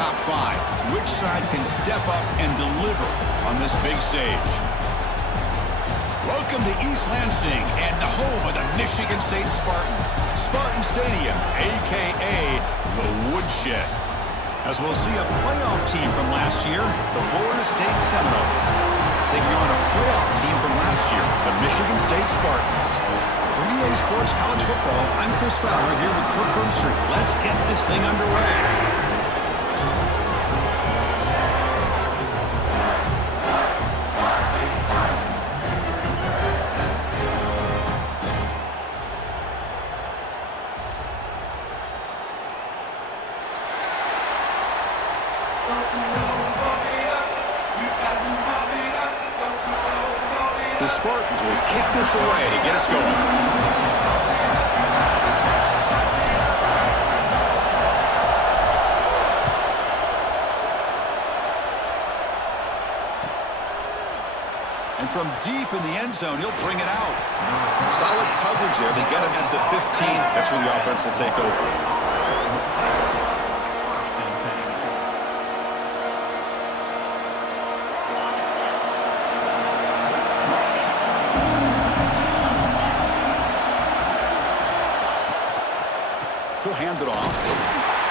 top 5. Which side can step up and deliver on this big stage? Welcome to East Lansing and the home of the Michigan State Spartans. Spartan Stadium, a.k.a. the Woodshed. As we'll see a playoff team from last year, the Florida State Seminoles, taking on a playoff team from last year, the Michigan State Spartans. For EA Sports College Football, I'm Chris Fowler here with Kirk Herbstreit. Let's get this thing underway. The Spartans will kick this away to get us going. And from deep in the end zone, he'll bring it out. Solid coverage there. They get him at the 15. That's where the offense will take over. He'll hand it off.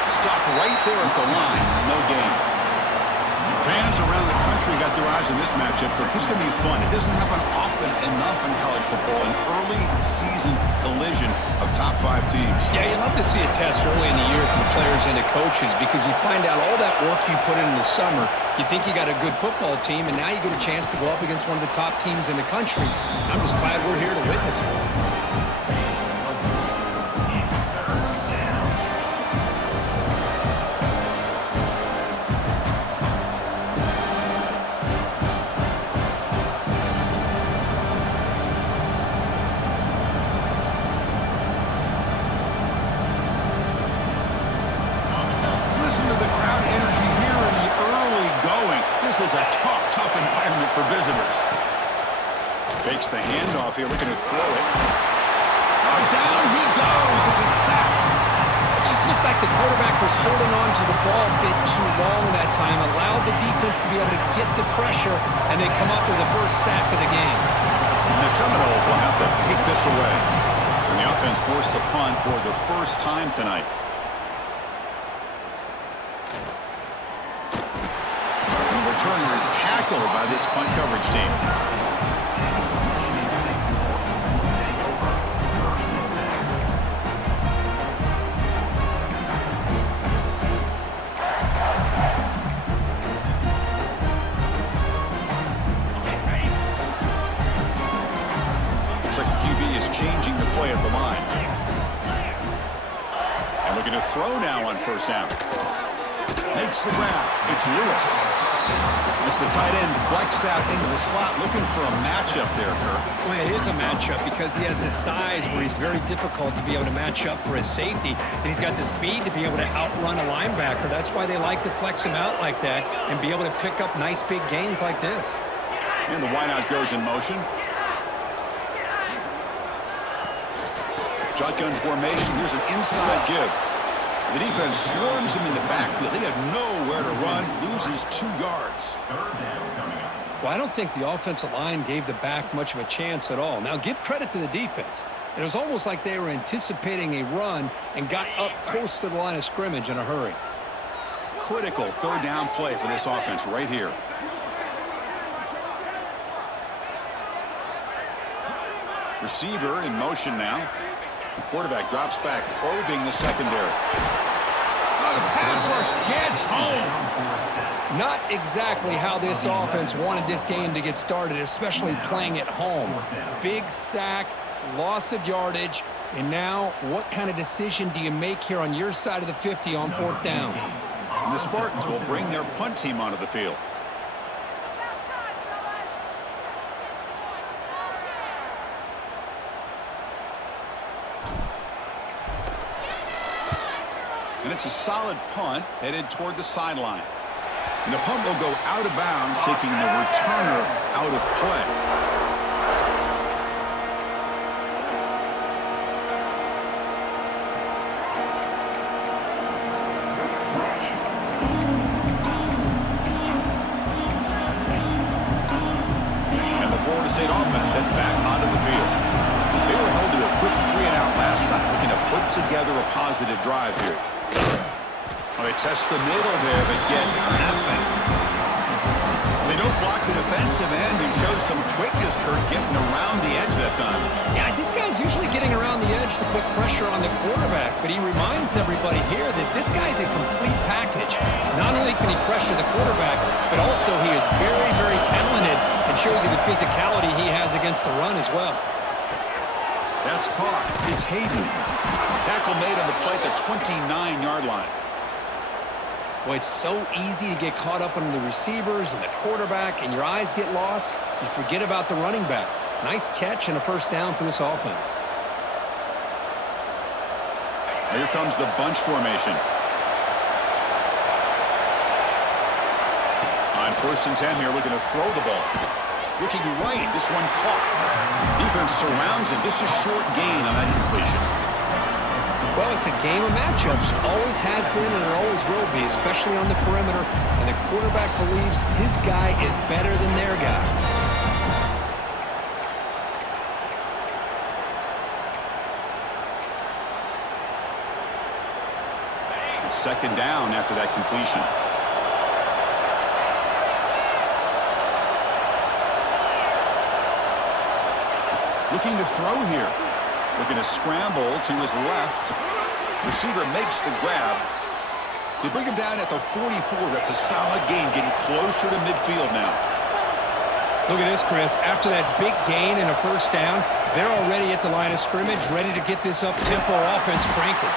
Stop right there at the line. No gain. Fans around the country got their eyes on this matchup, but this is going to be fun. It doesn't happen often enough in college football, an early season collision of top 5 teams. Yeah, you love to see a test early in the year for the players and the coaches because you find out all that work you put in the summer. You think you got a good football team, and now you get a chance to go up against one of the top teams in the country. I'm just glad we're here to witness it. Listen to the crowd energy here in the early going. This is a tough environment for visitors. Fakes the handoff here, looking to throw it. Oh, down he goes. It's a sack. It just looked like the quarterback was holding on to the ball a bit too long that time, allowed the defense to be able to get the pressure, and they come up with the first sack of the game. And the Seminoles will have to kick this away. And the offense forced to punt for the first time tonight. Returner is tackled by this punt coverage team. Looks like the QB is changing the play at the line. And looking to throw now on first down. Makes the grab. It's Lewis. As the tight end flexed out into the slot, looking for a matchup there, Kirk. Well, it is a matchup because he has the size where he's very difficult to be able to match up for his safety, and he's got the speed to be able to outrun a linebacker. That's why they like to flex him out like that and be able to pick up nice big gains like this. And the wideout goes in motion. Shotgun formation. Here's an inside give. The defense swarms him in the backfield. He had nowhere to run, loses 2 yards. Well, I don't think the offensive line gave the back much of a chance at all. Now, give credit to the defense. It was almost like they were anticipating a run and got up close to the line of scrimmage in a hurry. Critical third down play for this offense right here. Receiver in motion now. Quarterback drops back, probing the secondary. Oh, the pass rush gets home. Not exactly how this offense wanted this game to get started, especially playing at home. Big sack, loss of yardage, and now what kind of decision do you make here on your side of the 50 on 4th down? And the Spartans will bring their punt team onto the field. And it's a solid punt headed toward the sideline. And the punt will go out of bounds, taking the returner out of play. heads back onto the field. They were held to a quick 3-and-out last time, looking to put together a positive drive here. Well, they test the middle there, but get nothing. They don't block the defensive end, who shows some quickness, Kurt, getting around the edge that time. Yeah, this guy's usually getting around the edge to put pressure on the quarterback, but he reminds everybody here that this guy's a complete package. Not only can he pressure the quarterback, but also he is very, very talented and shows you the physicality he has against the run as well. That's caught. It's Hayden. Tackle made on the play at the 29-yard line. Boy, it's so easy to get caught up on the receivers and the quarterback, and your eyes get lost. You forget about the running back. Nice catch and a first down for this offense. Here comes the bunch formation. On 1st and 10 here, looking to throw the ball. Looking right, this one caught. Defense surrounds him. Just a short gain on that completion. Well, it's a game of matchups. Always has been and it always will be, especially on the perimeter. And the quarterback believes his guy is better than their guy. Second down after that completion. Looking to throw here. Looking to scramble to his left. Receiver makes the grab. They bring him down at the 44. That's a solid gain, getting closer to midfield now. Look at this, Chris. After that big gain and a first down, they're already at the line of scrimmage, ready to get this up-tempo offense cranking.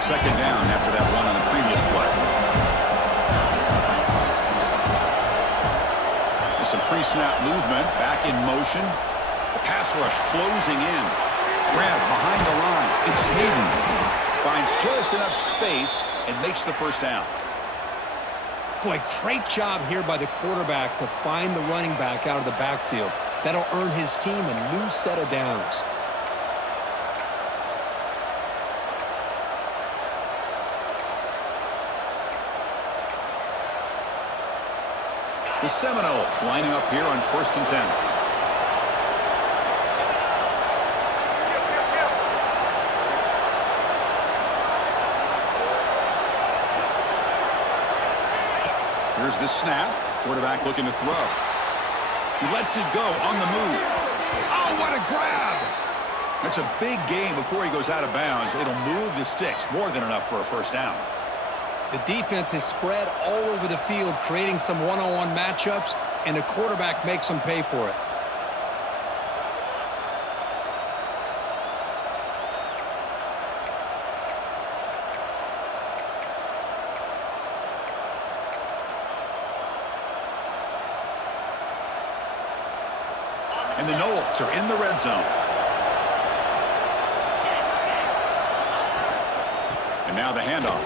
Second down after that run on the previous play. There's some pre-snap movement, back in motion. The pass rush closing in. Grab behind the line. It's Hayden. Finds just enough space and makes the first down. Boy, great job here by the quarterback to find the running back out of the backfield. That'll earn his team a new set of downs. The Seminoles lining up here on 1st and 10. Here's the snap. Quarterback looking to throw. He lets it go on the move. Oh, what a grab! That's a big gain before he goes out of bounds. It'll move the sticks, more than enough for a first down. The defense is spread all over the field, creating some one-on-one matchups, and the quarterback makes them pay for it. And the Noles are in the red zone. And now the handoff.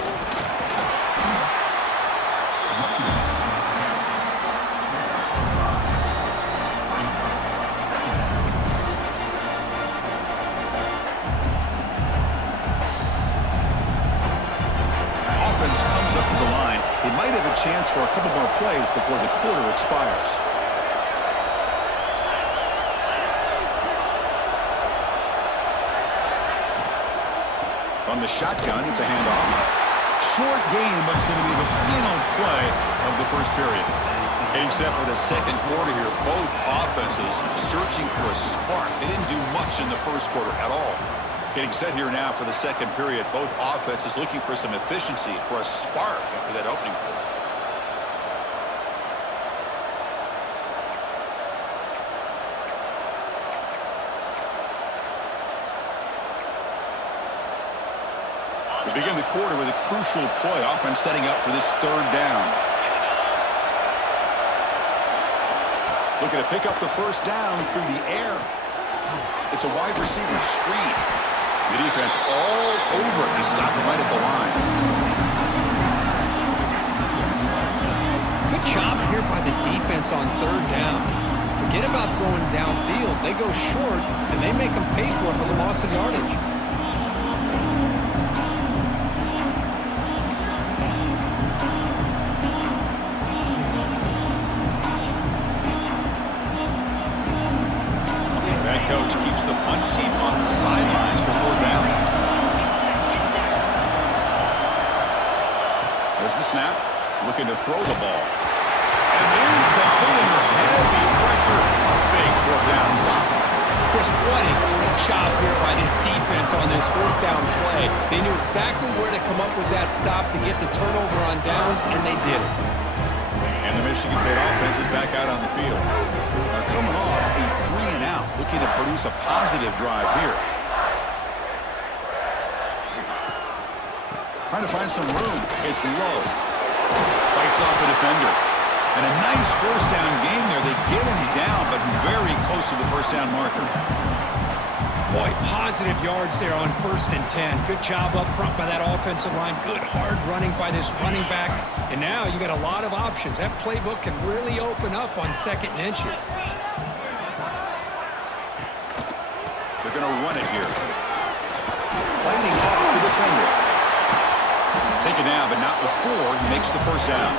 Offense comes up to the line. They might have a chance for a couple more plays before the quarter expires. On the shotgun, it's a handoff. Short game, but it's going to be the final play of the first period. Getting set for the second quarter here. Both offenses searching for a spark. They didn't do much in the first quarter at all. Getting set here now for the second period. Both offenses looking for some efficiency, for a spark after that opening quarter. We begin the quarter with a crucial play. Offense setting up for this third down. Looking to pick up the first down through the air. It's a wide receiver screen. The defense all over it. They stop him right at the line. Good job here by the defense on third down. Forget about throwing downfield. They go short, and they make them pay for it with a loss of yardage. That coach keeps the punt team on the sidelines for 4th down. There's the snap. Looking to throw the ball. It's incomplete under heavy pressure. A big 4th down stop. Chris, what a great job here by this defense on this 4th down play. They knew exactly where to come up with that stop to get the turnover on downs, and they did it. And the Michigan State offense is back out on the field. They're coming off a 3-and-out, looking to produce a positive drive here. Trying to find some room. It's low. Fights off a defender. And a nice 1st down gain there. They get him down, but very close to the 1st down marker. Boy, positive yards there on 1st and 10. Good job up front by that offensive line. Good hard running by this running back. And now you got a lot of options. That playbook can really open up on 2nd and inches. They're going to run it here. Fighting off the defender. Taken down, but not before he makes the 1st down.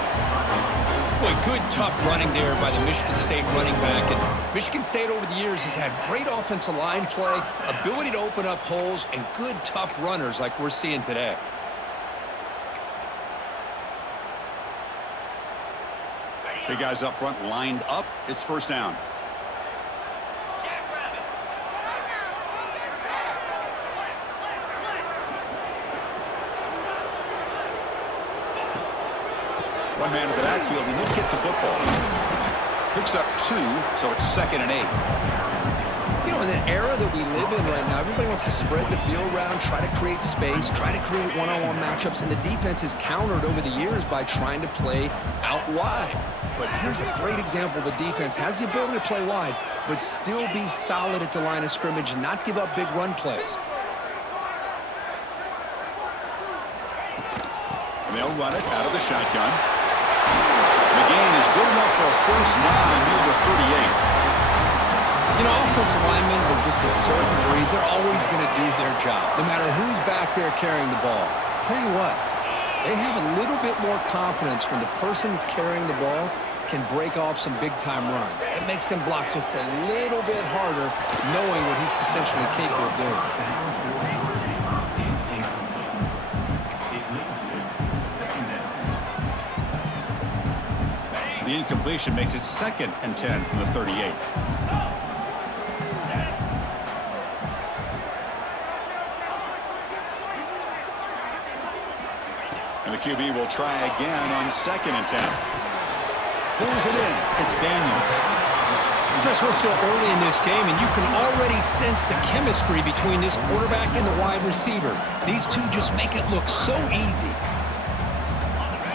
Boy, good tough running there by the Michigan State running back. And Michigan State over the years has had great offensive line play, ability to open up holes, and good tough runners like we're seeing today. Big guys up front lined up. It's 1st down. One man to the backfield, and he'll get the football. Picks up 2, so it's 2nd and 8. You know, in the era that we live in right now, everybody wants to spread the field around, try to create space, try to create one-on-one matchups, and the defense is countered over the years by trying to play out wide. But here's a great example. The defense has the ability to play wide, but still be solid at the line of scrimmage and not give up big run plays. And they'll run it out of the shotgun. The gain is good enough for a 1st down near the 38. You know, offensive linemen are just a certain breed. They're always going to do their job, no matter who's back there carrying the ball. I'll tell you what, they have a little bit more confidence when the person that's carrying the ball can break off some big-time runs. That makes him block just a little bit harder, knowing what he's potentially capable of doing. The incompletion makes it 2nd and 10 from the 38. And the QB will try again on 2nd and 10. Pulls it in. It's Daniels. Chris, we're still early in this game, and you can already sense the chemistry between this quarterback and the wide receiver. These two just make it look so easy.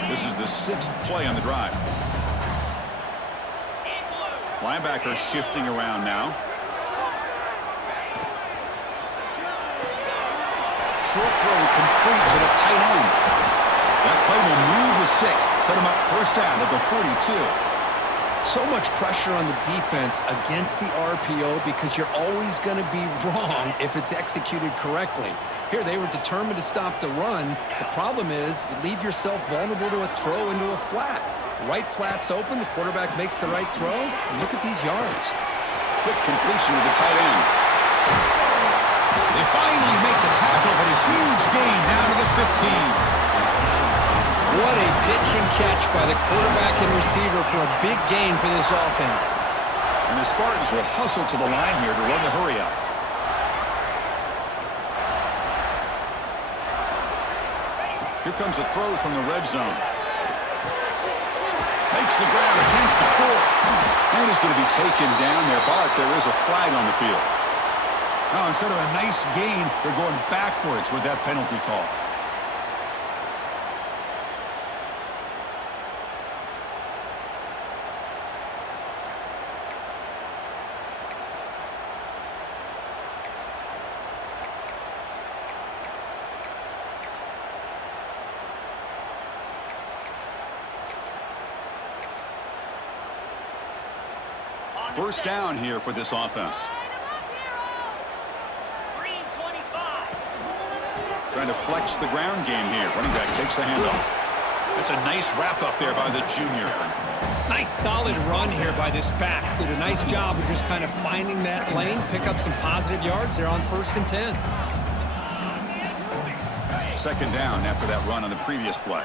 This is the 6th play on the drive. Linebacker shifting around now. Short throw complete to the tight end. That play will move the sticks, set him up 1st down at the 42. So much pressure on the defense against the RPO because you're always going to be wrong if it's executed correctly. Here, they were determined to stop the run. The problem is you leave yourself vulnerable to a throw into a flat. Right flat's open, the quarterback makes the right throw, and look at these yards. Quick completion to the tight end. They finally make the tackle, but a huge gain down to the 15. What a pitch and catch by the quarterback and receiver for a big gain for this offense. And the Spartans will hustle to the line here to run the hurry-up. Here comes a throw from the red zone. Makes the ground, a chance to score. And he's going to be taken down there, but there is a flag on the field. Now, instead of a nice gain, they're going backwards with that penalty call. First down here for this offense. Trying to flex the ground game here. Running back takes the handoff. That's a nice wrap up there by the junior. Nice solid run here by this back. Did a nice job of just kind of finding that lane, pick up some positive yards there on 1st and 10. Second down after that run on the previous play.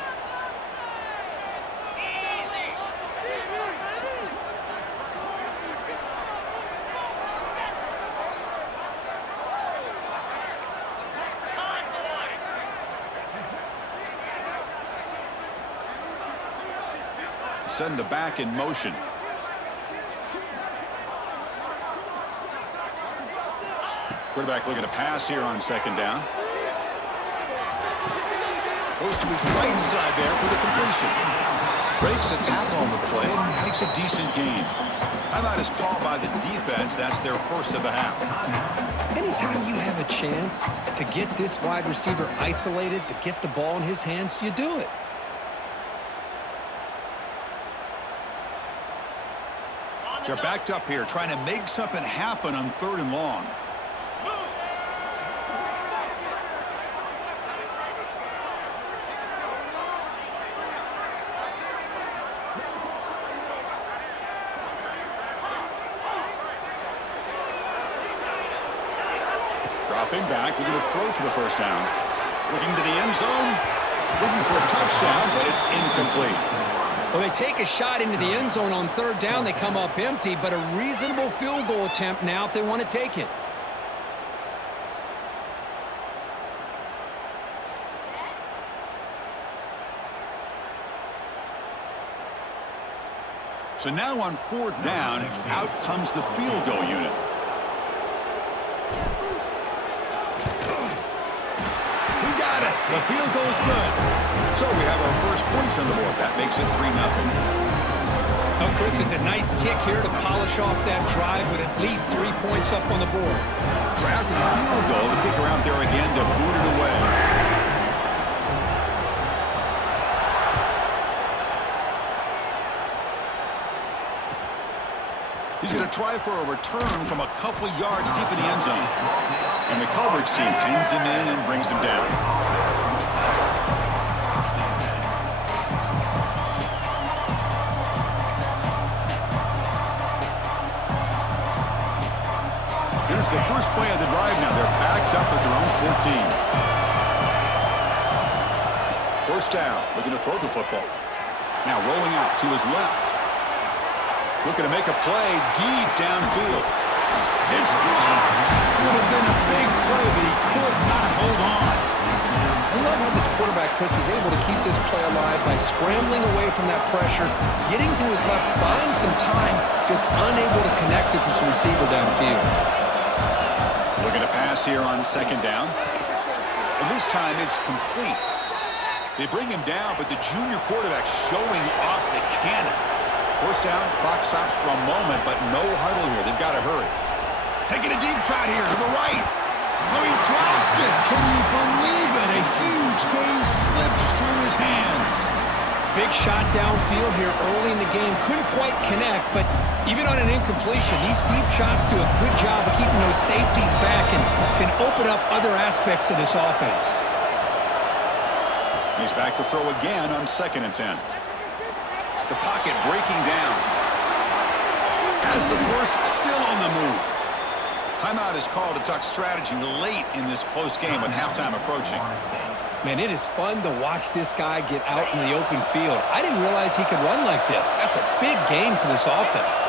Send the back in motion. Quarterback looking to pass here on second down. Goes to his right side there for the completion. Breaks a tackle on the play and makes a decent gain. Timeout is called by the defense. That's their first of the half. Anytime you have a chance to get this wide receiver isolated, to get the ball in his hands, you do it. They're backed up here trying to make something happen on 3rd and long. Dropping back, looking to throw for the first down. Looking to the end zone, looking for a touchdown, but it's incomplete. Well, they take a shot into the end zone on 3rd down. They come up empty, but a reasonable field goal attempt now if they want to take it. So now on 4th down, out comes the field goal unit. He got it. The field goal's good. So we have our first points on the board. That makes it 3-0. Oh, Chris, it's a nice kick here to polish off that drive with at least 3 points up on the board. So after the field goal, the kicker out there again to boot it away. He's going to try for a return from a couple of yards deep in the end zone. And the coverage team pins him in and brings him down. Here's the first play of the drive now. They're backed up at their own 14. First down, looking to throw the football. Now rolling out to his left. Looking to make a play deep downfield. It's dropped. Would have been a big play, but he could not hold on. I love how this quarterback, Chris, is able to keep this play alive by scrambling away from that pressure, getting to his left, buying some time, just unable to connect it to his receiver downfield. Looking to pass here on 2nd down. And this time it's complete. They bring him down, but the junior quarterback showing off the cannon. First down, clock stops for a moment, but no huddle here. They've got to hurry. Taking a deep shot here to the right. Oh, he dropped it. Can you believe it? A huge gain slips through his hands. Big shot downfield here early in the game. Couldn't quite connect, but even on an incompletion, these deep shots do a good job of keeping those safeties back and can open up other aspects of this offense. He's back to throw again on 2nd and 10. The pocket breaking down. Has the first still on the move. Timeout is called to talk strategy late in this close game with halftime approaching. Man, it is fun to watch this guy get out in the open field. I didn't realize he could run like this. That's a big gain for this offense.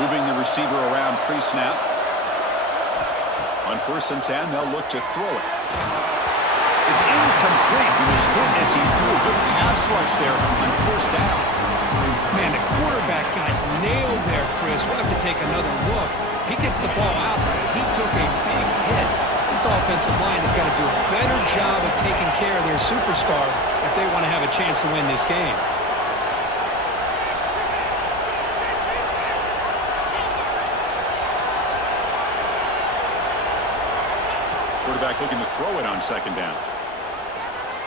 Moving the receiver around pre-snap. On 1st and 10, they'll look to throw it. It's incomplete. He was hit as he threw a good pass rush there on 1st down. Man, the quarterback got nailed there, Chris. We'll have to take another look. He gets the ball out, but he took a big hit. This offensive line has got to do a better job of taking care of their superstar if they want to have a chance to win this game. Quarterback looking to throw it on 2nd down.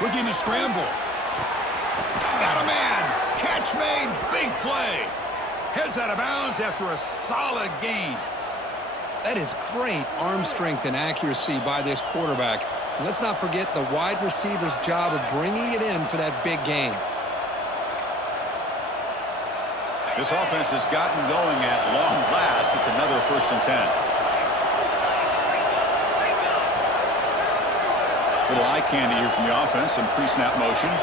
Looking to scramble. Got a man. Catch made. Big play. Heads out of bounds after a solid gain. That is great arm strength and accuracy by this quarterback. And let's not forget the wide receiver's job of bringing it in for that big gain. This offense has gotten going at long last. It's another 1st and 10. Little eye candy here from the offense. Some pre-snap motion.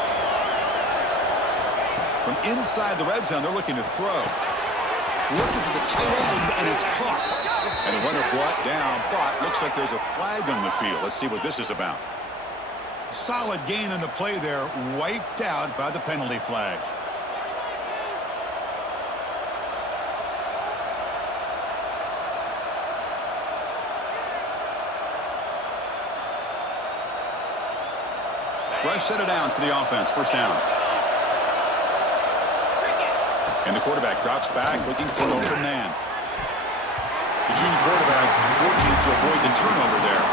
From inside the red zone, they're looking to throw. Looking for the tight end, and it's caught. And the runner brought down, but looks like there's a flag on the field. Let's see what this is about. Solid gain on the play there, wiped out by the penalty flag. Fresh set of downs for the offense. 1st down. And the quarterback drops back, looking for an open man. The junior quarterback fortunate to avoid the turnover there.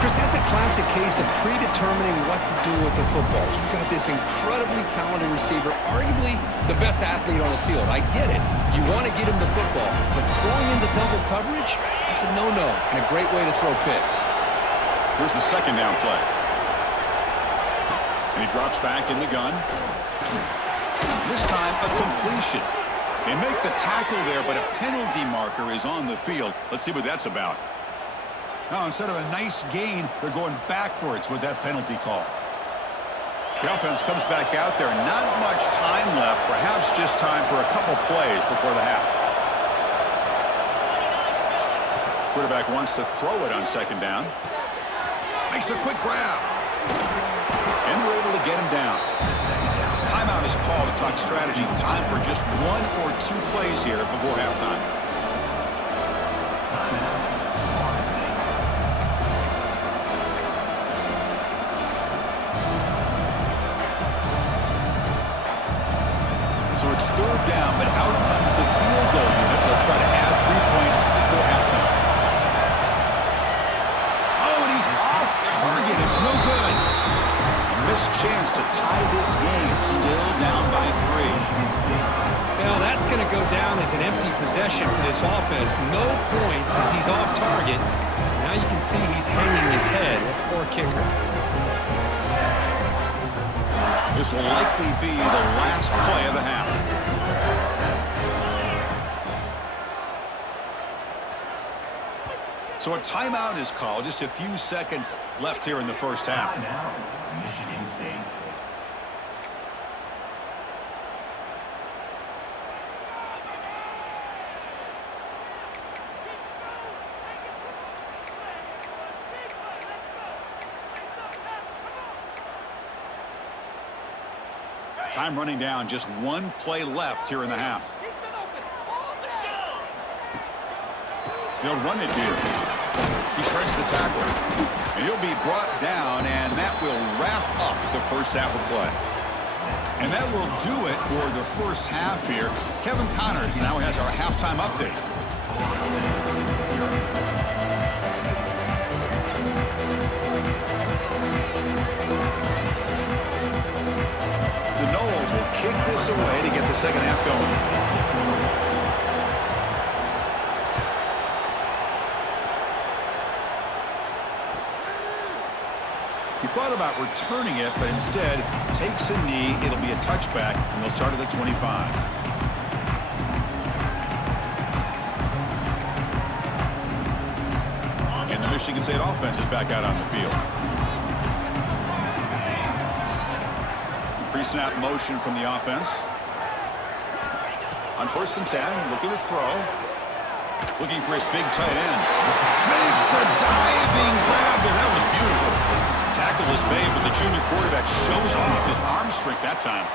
Chris, that's a classic case of predetermining what to do with the football. You've got this incredibly talented receiver, arguably the best athlete on the field. I get it. You want to get him the football, but throwing into double coverage, that's a no-no and a great way to throw picks. Here's the 2nd down play. And he drops back in the gun. This time, a completion. They make the tackle there, but a penalty marker is on the field. Let's see what that's about. Now, instead of a nice gain, they're going backwards with that penalty call. The offense comes back out there. Not much time left. Perhaps just time for a couple plays before the half. Quarterback wants to throw it on 2nd down. Makes a quick grab. And we're able to get him down. Timeout is called to talk strategy. Time for just 1 or 2 plays here before halftime. So it's 3rd down, but out comes the field goal unit. They'll try to add 3 points before halftime. Oh, and he's off target. It's no good. Missed chance to tie this game. Still down by 3. Well, that's going to go down as an empty possession for this offense. No points as he's off target. Now you can see he's hanging his head. Poor kicker. This will likely be the last play of the half. So a timeout is called. Just a few seconds left here in the 1st half. Time running down. Just 1 play left here in the half. They'll run it here. He shreds the tackle. And he'll be brought down, and that will wrap up the 1st half of play. And that will do it for the 1st half here. Kevin Connors now has our halftime update. The Noles will kick this away to get the 2nd half going. He thought about returning it, but instead takes a knee. It'll be a touchback, and they'll start at the 25. And the Michigan State offense is back out on the field. Pre-snap motion from the offense. On 1st and 10, looking to throw. Looking for his big tight end. Makes a diving grab there. That was beautiful. Tackle is made, but the junior quarterback shows off his arm strength that time.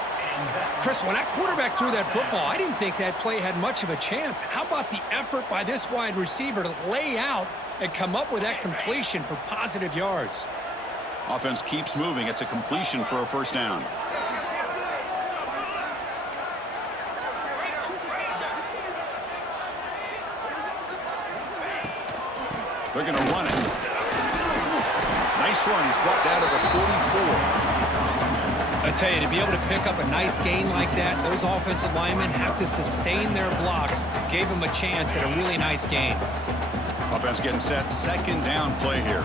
Chris, when that quarterback threw that football, I didn't think that play had much of a chance. How about the effort by this wide receiver to lay out and come up with that completion for positive yards? Offense keeps moving. It's a completion for a 1st down. They're going to run it. Nice this run. He's brought down to the 44. I tell you, to be able to pick up a nice gain like that, those offensive linemen have to sustain their blocks. Gave him a chance at a really nice gain. Offense getting set. Second down play here.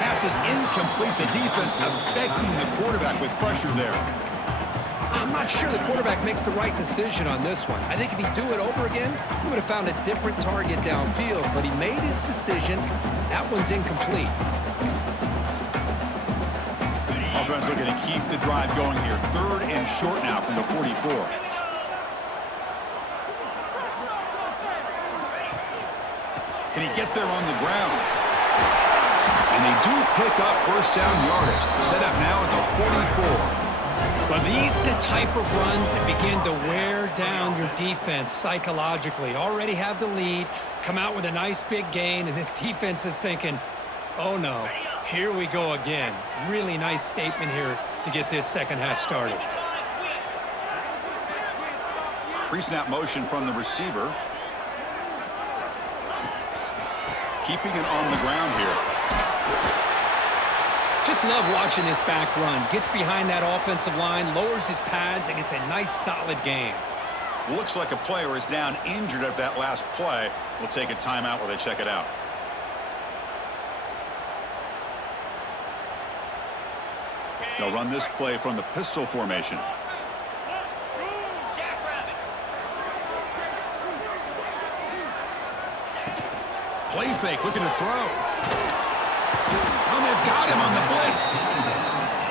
Pass is incomplete. The defense affecting the quarterback with pressure there. I'm not sure the quarterback makes the right decision on this one. I think if he'd do it over again, he would have found a different target downfield, but he made his decision. That one's incomplete. Offense looking to keep the drive going here. Third and short now from the 44. Can he get there on the ground? And they do pick up first down yardage. Set up now at the 44. Well, these are the type of runs that begin to wear down your defense psychologically. Already have the lead, come out with a nice big gain, and this defense is thinking, oh no, here we go again. Really nice statement here to get this second half started. Pre-snap motion from the receiver. Keeping it on the ground here. Just love watching this back run. Gets behind that offensive line, lowers his pads, and gets a nice solid gain. Looks like a player is down injured at that last play. We'll take a timeout while they check it out. They'll run this play from the pistol formation. Play fake, looking to throw. And they've got him on the blitz.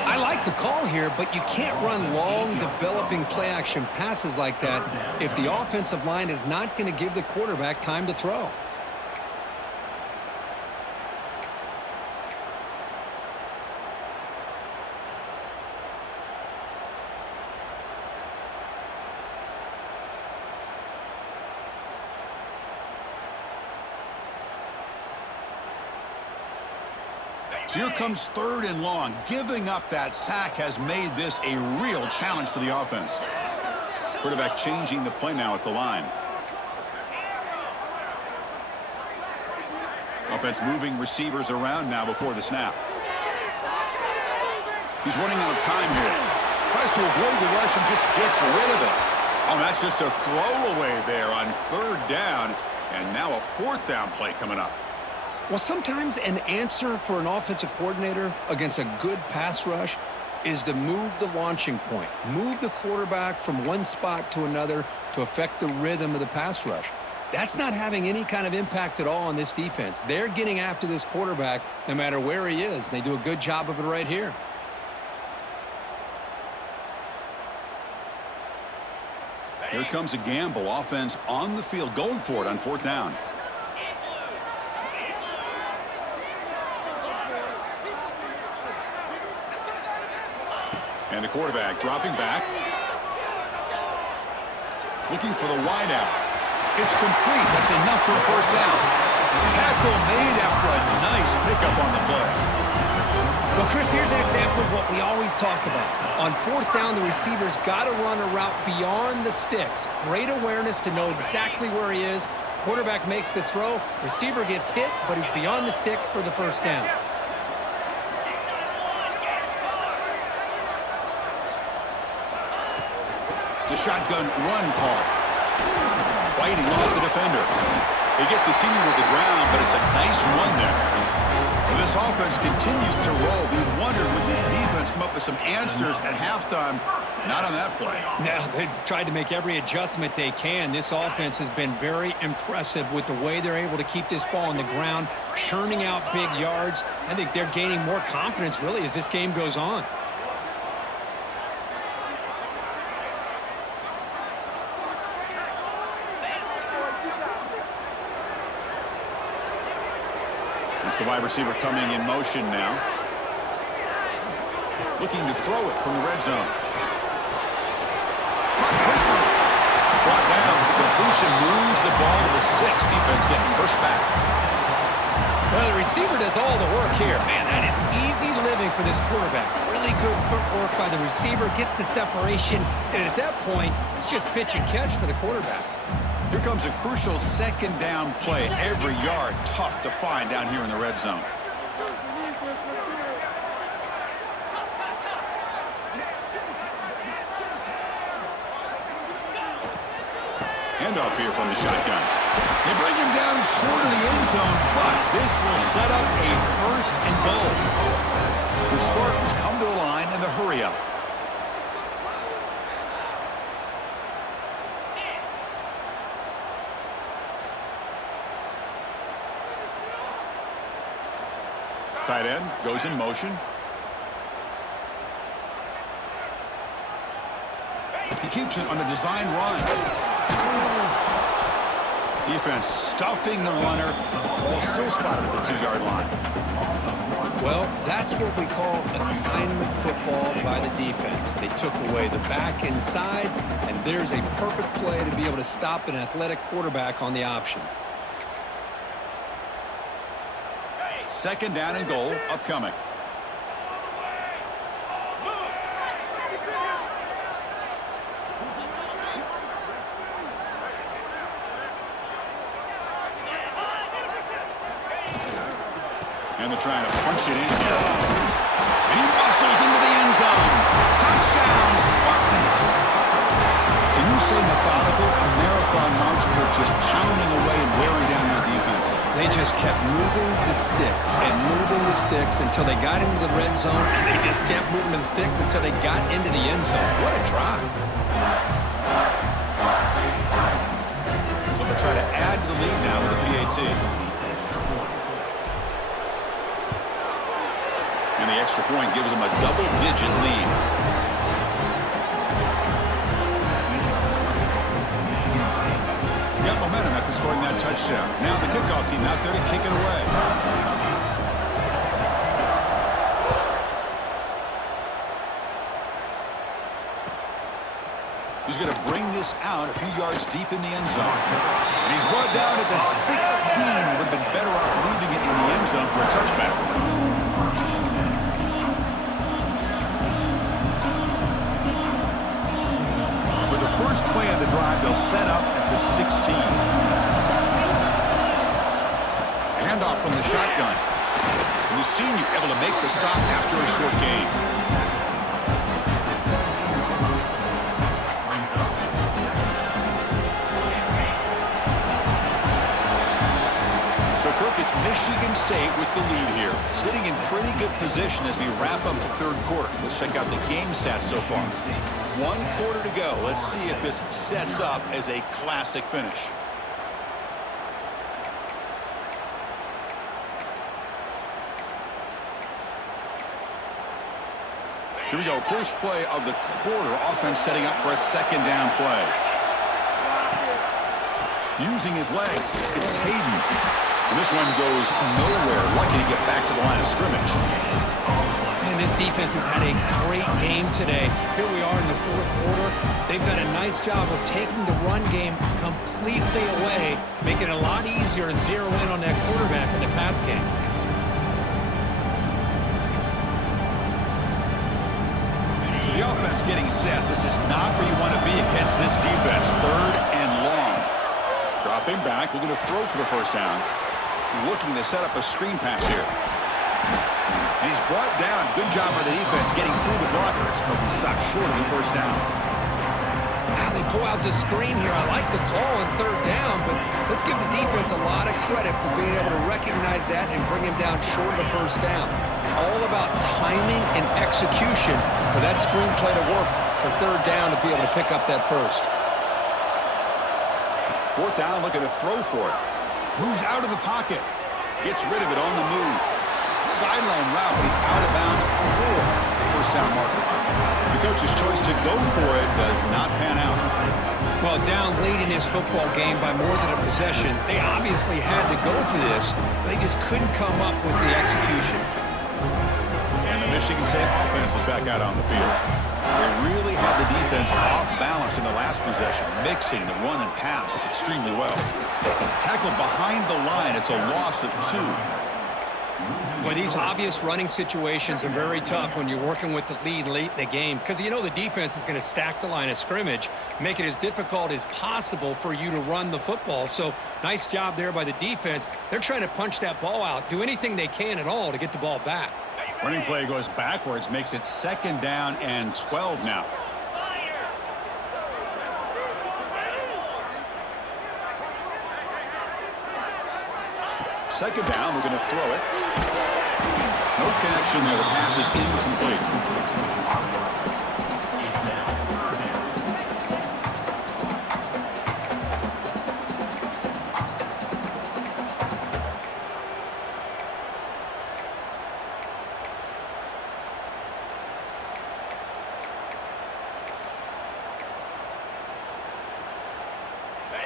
I like the call here, but you can't run long, developing play-action passes like that if the offensive line is not going to give the quarterback time to throw. So here comes third and long. Giving up that sack has made this a real challenge for the offense. Quarterback changing the play now at the line. Offense moving receivers around now before the snap. He's running out of time here. Tries to avoid the rush and just gets rid of it. Oh, that's just a throwaway there on third down. And now a fourth down play coming up. Well, sometimes an answer for an offensive coordinator against a good pass rush is to move the launching point, move the quarterback from one spot to another to affect the rhythm of the pass rush. That's not having any kind of impact at all on this defense. They're getting after this quarterback no matter where he is. They do a good job of it right here. Here comes a gamble. Offense on the field, going for it on fourth down. And the quarterback dropping back. Looking for the wideout. It's complete. That's enough for a first down. Tackle made after a nice pickup on the play. Well, Chris, here's an example of what we always talk about. On fourth down, the receiver's got to run a route beyond the sticks. Great awareness to know exactly where he is. Quarterback makes the throw. Receiver gets hit, but he's beyond the sticks for the first down. It's a shotgun run call. Fighting off the defender. They get the senior with the ground, but it's a nice run there. This offense continues to roll. We wondered, would this defense come up with some answers at halftime? Not on that play. Now, they've tried to make every adjustment they can. This offense has been very impressive with the way they're able to keep this ball on the ground, churning out big yards. I think they're gaining more confidence, really, as this game goes on. It's the wide receiver coming in motion now. Looking to throw it from the red zone. Brought down. The completion moves the ball to the 6. Defense getting pushed back. Well, the receiver does all the work here. Man, that is easy living for this quarterback. Really good footwork by the receiver, gets the separation, and at that point, it's just pitch and catch for the quarterback. Here comes a crucial second down play. Every yard tough to find down here in the red zone. Handoff here from the shotgun. They bring him down short of the end zone, but this will set up a first and goal. The Spartans come to the line in the hurry-up. Tight end goes in motion. He keeps it on a design run. Defense stuffing the runner. Ball still spotted at the 2-yard line. Well, that's what we call assignment football by the defense. They took away the back inside, and there's a perfect play to be able to stop an athletic quarterback on the option. Second down and goal upcoming. And they're trying to punch it in here. And he muscles into the end zone. Touchdown, Spartans. Can you say methodical? A marathon march, Kirk, just pounding away and wearing down their defense. They just kept moving the sticks and moving the sticks until they got into the red zone, and they just kept moving the sticks until they got into the end zone. What a drive. So they'll try to add to the lead now with a PAT. And the extra point gives them a double-digit lead. Got momentum after scoring that touchdown. Now the kickoff team out there to kick it away. He's going to bring this out a few yards deep in the end zone. And he's brought down at the 16. Would have been better off leaving it in the end zone for a touchback. First play of the drive, they'll set up at the 16. Handoff from the shotgun. And the senior able to make the stop after a short gain. So, Kirk, it's Michigan State with the lead here. Sitting in pretty good position as we wrap up the third quarter. Let's check out the game stats so far. 1 quarter to go. Let's see if this sets up as a classic finish. Here we go. First play of the quarter. Offense setting up for a second down play. Using his legs. It's Hayden. And this one goes nowhere. Lucky to get back to the line of scrimmage. And this defense has had a great game today. Here we are in the fourth quarter. They've done a nice job of taking the run game completely away, making it a lot easier to zero in on that quarterback in the pass game. So the offense getting set. This is not where you want to be against this defense. Third and long. Dropping back, looking to throw for the first down. Looking to set up a screen pass here. And he's brought down. Good job by the defense getting through the blockers. But he stopped short of the first down. Now they pull out the screen here. I like the call on third down, but let's give the defense a lot of credit for being able to recognize that and bring him down short of the first down. It's all about timing and execution for that screen play to work for third down to be able to pick up that first. Fourth down, looking to throw for it. Moves out of the pocket. Gets rid of it on the move. Sideline route, but he's out of bounds before the first down marker. The coach's choice to go for it does not pan out. Well, down lead in this football game by more than a possession. They obviously had to go for this. They just couldn't come up with the execution. And the Michigan State offense is back out on the field. They really had the defense off balance in the last possession, mixing the run and pass extremely well. Tackled behind the line, it's a loss of 2. Well, these obvious running situations are very tough when you're working with the lead late in the game because you know the defense is going to stack the line of scrimmage, make it as difficult as possible for you to run the football. So nice job there by the defense. They're trying to punch that ball out, do anything they can at all to get the ball back. Running play goes backwards, makes it 2nd down and 12 now. Second down, we're going to throw it. No connection there. The pass is incomplete.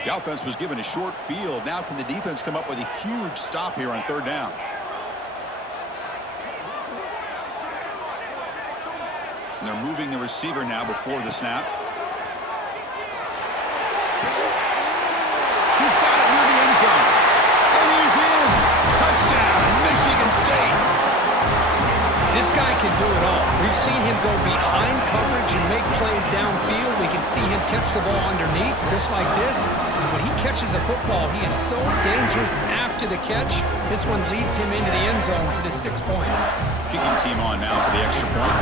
The offense was given a short field. Now can the defense come up with a huge stop here on 3rd down? And they're moving the receiver now before the snap. He's got it near the end zone. And he's in. Touchdown, Michigan State. This guy can do it all. We've seen him go behind coverage and make plays downfield. We can see him catch the ball underneath just like this. And when he catches a football, he is so dangerous after the catch. This one leads him into the end zone for the 6 points. Kicking team on now for the extra point.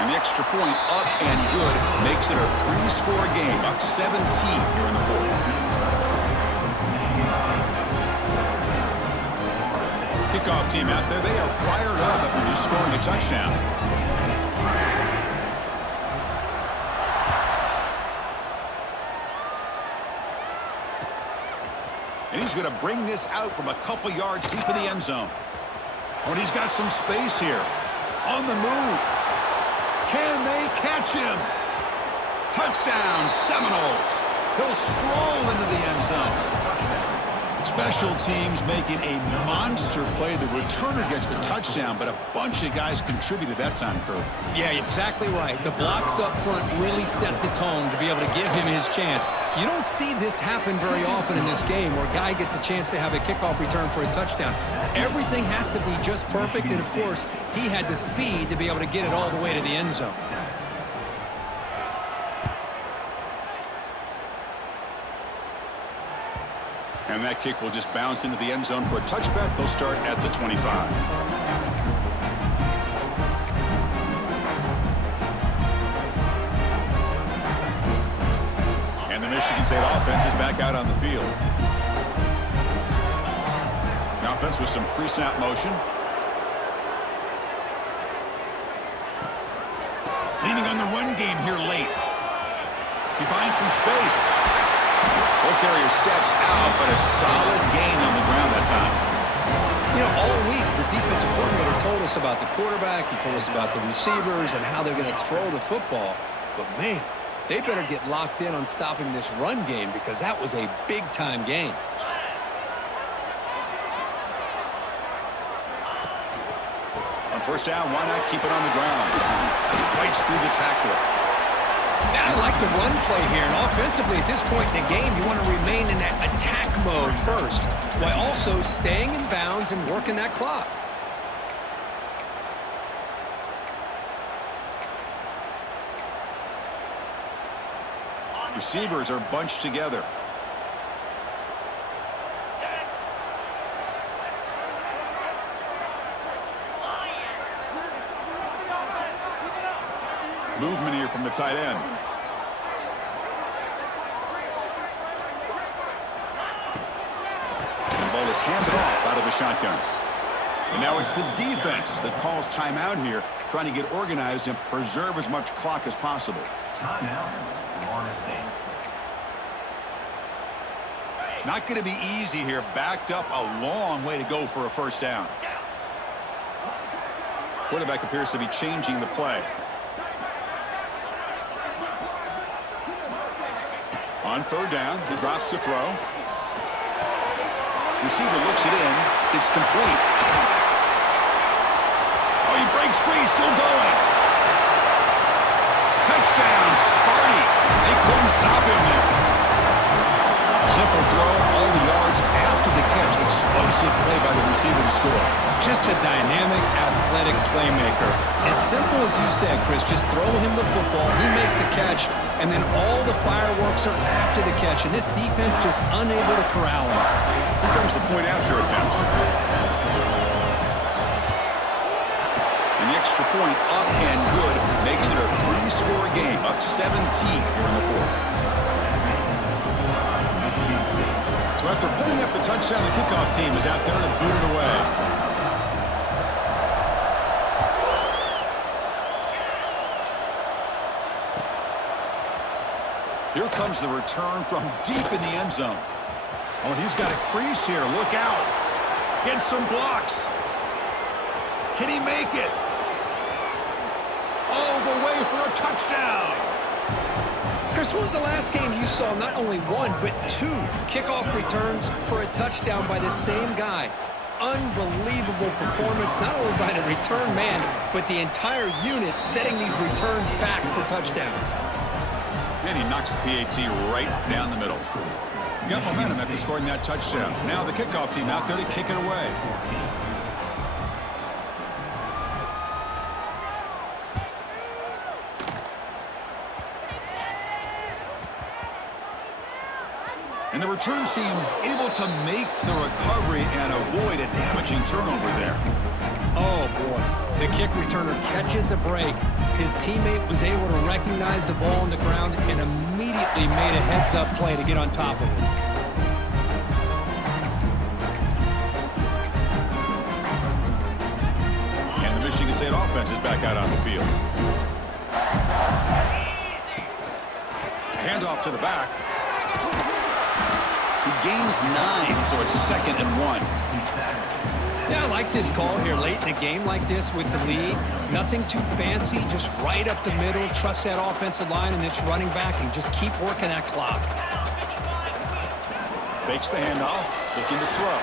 And the extra point up and good makes it a 3-score game, up 17 here in the 4th. Kickoff team out there, they are fired up after just scoring a touchdown. And he's going to bring this out from a couple yards deep in the end zone. Oh, and he's got some space here. On the move. Can they catch him? Touchdown, Seminoles. He'll stroll into the end zone. Special teams making a monster play. The returner gets the touchdown, but a bunch of guys contributed that time, Kurt. Yeah, exactly right. The blocks up front really set the tone to be able to give him his chance. You don't see this happen very often in this game where a guy gets a chance to have a kickoff return for a touchdown. Everything has to be just perfect, and, of course, he had the speed to be able to get it all the way to the end zone. And that kick will just bounce into the end zone for a touchback. They'll start at the 25. And the Michigan State offense is back out on the field. The offense with some pre-snap motion. Leaning on the run game here late. He finds some space. Ball carrier steps out, but a solid gain on the ground that time. You know, all week the defensive coordinator told us about the quarterback. He told us about the receivers and how they're going to throw the football. But, man, they better get locked in on stopping this run game because that was a big-time game. On 1st down, why not keep it on the ground? Fights through the tackler. I like the run play here, and offensively at this point in the game, you want to remain in that attack mode first, while also staying in bounds and working that clock. Receivers are bunched together. Movement here from the tight end. And the ball is handed off out of the shotgun. And now it's the defense that calls timeout here, trying to get organized and preserve as much clock as possible. Not going to be easy here. Backed up a long way to go for a 1st down. Quarterback appears to be changing the play. On 3rd down, he drops to throw. Receiver looks it in. It's complete. Oh, he breaks free, still going. Touchdown, Sparty. They couldn't stop him there. Simple throw, all the yards after the see play by the receiver to score? Just a dynamic, athletic playmaker. As simple as you said, Chris, just throw him the football, he makes a catch, and then all the fireworks are after the catch, and this defense just unable to corral him. Here comes the point after attempt. And the extra point up and good makes it a 3-score game, up 17 here in the fourth. So after putting up a touchdown, the kickoff team is out there to boot it away. Here comes the return from deep in the end zone. Oh, he's got a crease here. Look out. Get some blocks. Can he make it? All the way for a touchdown. Chris, when was the last game you saw not only one, but 2 kickoff returns for a touchdown by the same guy? Unbelievable performance, not only by the return man, but the entire unit setting these returns back for touchdowns. And he knocks the PAT right down the middle. Got momentum after scoring that touchdown. Now the kickoff team out there to kick it away. And the return team able to make the recovery and avoid a damaging turnover there. Oh, boy. The kick returner catches a break. His teammate was able to recognize the ball on the ground and immediately made a heads-up play to get on top of it. And the Michigan State offense is back out on the field. Handoff to the back. He gains 9, so it's 2nd and 1. Yeah, I like this call here late in the game like this with the lead. Nothing too fancy, just right up the middle. Trust that offensive line and this running back and just keep working that clock. Fakes the handoff, looking to throw.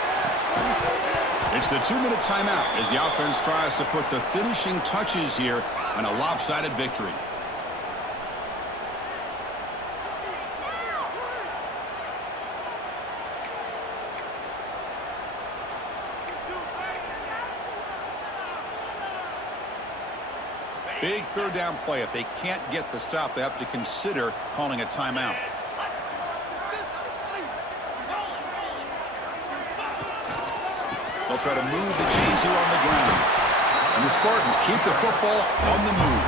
It's the 2-minute timeout as the offense tries to put the finishing touches here on a lopsided victory. Big 3rd down play. If they can't get the stop, they have to consider calling a timeout. They'll try to move the chains here on the ground. And the Spartans keep the football on the move.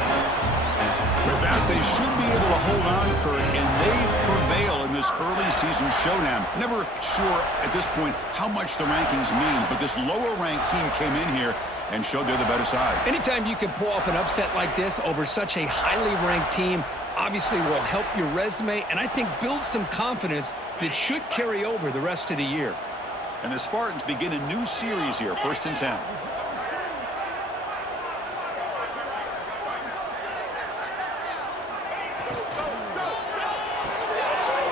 With that, they should be able to hold on, Kurt, and they prevail in this early season showdown. Never sure at this point how much the rankings mean, but this lower-ranked team came in here and showed they're the better side. Anytime you can pull off an upset like this over such a highly ranked team, obviously will help your resume and I think build some confidence that should carry over the rest of the year. And the Spartans begin a new series here, 1st and 10.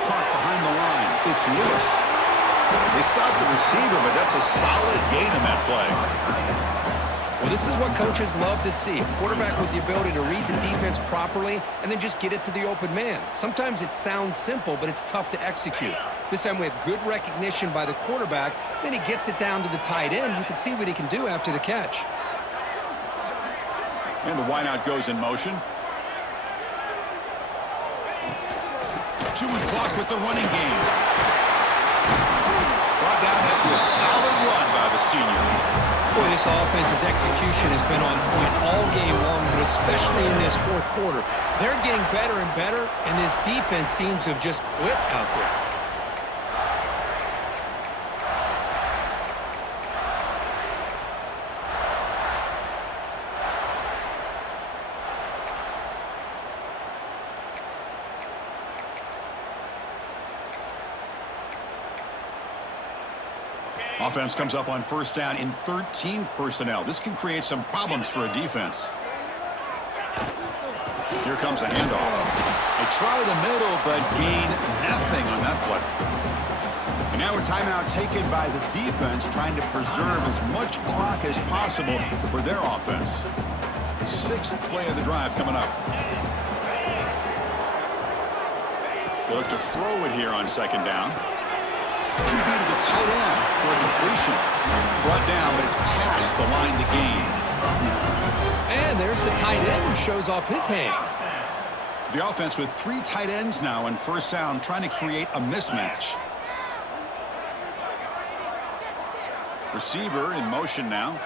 Caught behind the line. It's loose. They stopped the receiver, but that's a solid gain in that play. Well, this is what coaches love to see. A quarterback with the ability to read the defense properly and then just get it to the open man. Sometimes it sounds simple, but it's tough to execute. This time we have good recognition by the quarterback. Then he gets it down to the tight end. You can see what he can do after the catch. And the wideout goes in motion. Chewing clock with the running game. Brought down after a solid run by the senior. Boy, this offense's execution has been on point all game long, but especially in this 4th quarter. They're getting better and better, and this defense seems to have just quit out there. Offense comes up on 1st down in 13 personnel. This can create some problems for a defense. Here comes a handoff. They try the middle, but gain nothing on that play. And now a timeout taken by the defense, trying to preserve as much clock as possible for their offense. 6th play of the drive coming up. They look to throw it here on 2nd down. QB to the tight end for a completion. Brought down, but it's past the line to gain. And there's the tight end who shows off his hands. The offense with 3 tight ends now on first down, trying to create a mismatch. Receiver in motion now.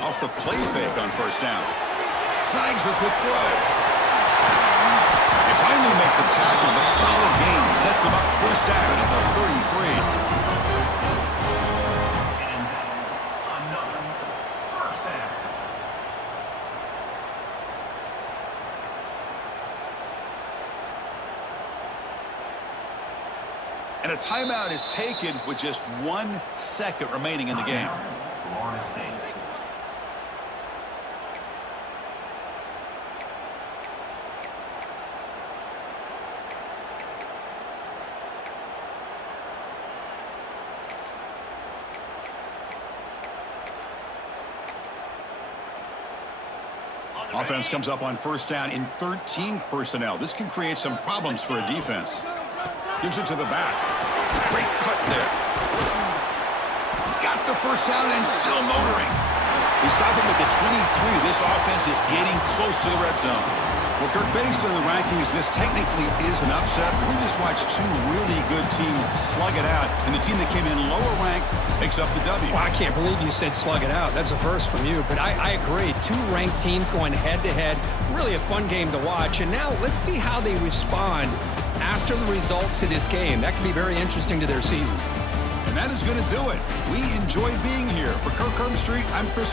Off the play fake on first down. Snags a quick throw. They finally make the tackle, but solid gain sets him up first down at the 33. And a timeout is taken with just 1 second remaining in the game. Offense comes up on first down in 13 personnel. This can create some problems for a defense. Gives it to the back. Great cut there. He's got the first down and still motoring. Beside them with the 23, this offense is getting close to the red zone. Well, Kirk, based on the rankings, this technically is an upset. We just watched 2 really good teams slug it out, and the team that came in lower ranked picks up the W. Well, I can't believe you said slug it out. That's a first from you, but I agree. 2 ranked teams going head-to-head. Really a fun game to watch. And now let's see how they respond after the results of this game. That could be very interesting to their season. And that is going to do it. We enjoyed being here. For Kirk Street, I'm Chris